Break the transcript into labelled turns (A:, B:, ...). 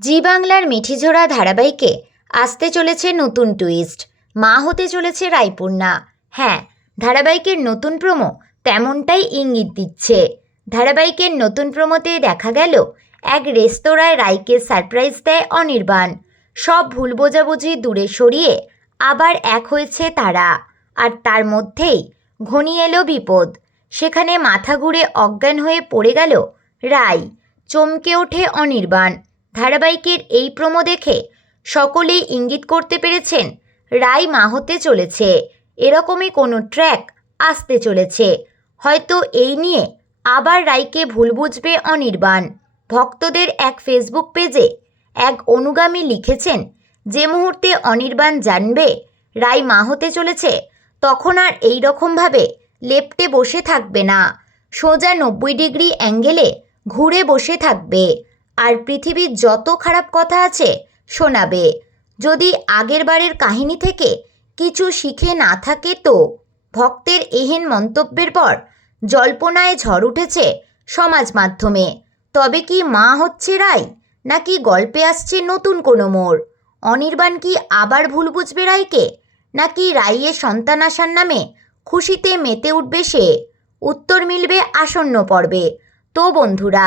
A: জি বাংলার মিঠিঝোড়া ধারাবাহিকে আসতে চলেছে নতুন টুইস্ট মা হতে চলেছে রায়পূর্ণা। হ্যাঁ ধারাবাহিকের নতুন প্রোমো তেমনটাই ইঙ্গিত দিচ্ছে। ধারাবাহিকের নতুন প্রোমোতে দেখা গেল এক রেস্তোরাঁয় রায়কে সারপ্রাইজ দেয় অনির্বাণ। সব ভুল বোঝাবুঝি দূরে সরিয়ে আবার এক হয়েছে তারা। আর তার মধ্যেই ঘনিয়ে এলো বিপদ। সেখানে মাথা ঘুরে অজ্ঞান হয়ে পড়ে গেল রায়। চমকে ওঠে অনির্বাণ। ধারাবাহিকের এই প্রোমো দেখে সকলেই ইঙ্গিত করতে পেরেছেন রায় মা হতে চলেছে, এরকমই কোনো ট্র্যাক আসতে চলেছে। হয়তো এই নিয়ে আবার রায়কে ভুল বুঝবে অনির্বাণ। ভক্তদের এক ফেসবুক পেজে এক অনুগামী লিখেছেন, যে মুহূর্তে অনির্বাণ জানবে রায় মা হতে চলেছে, তখন আর এই রকমভাবে লেপ্টে বসে থাকবে না। সোজা নব্বই ডিগ্রি অ্যাঙ্গেলে ঘুরে বসে থাকবে। আর পৃথিবীর যত খারাপ কথা আছে শোনাবে। যদি আগের বারের কাহিনী থেকে কিছু শিখে না থাকে তো ভক্তের এহেন মন্তব্যের পর জল্পনায় ঝড় উঠেছে সমাজ মাধ্যমে। তবে কি মা হচ্ছে রাই? নাকি গল্পে আসছে নতুন কোনো মোড়? অনির্বাণ কি আবার ভুল বুঝবে রায়কে নাকি রাইয়ের সন্তান আসার নামে খুশিতে মেতে উঠবে সে? উত্তর মিলবে আসন্ন পর্বে। তো বন্ধুরা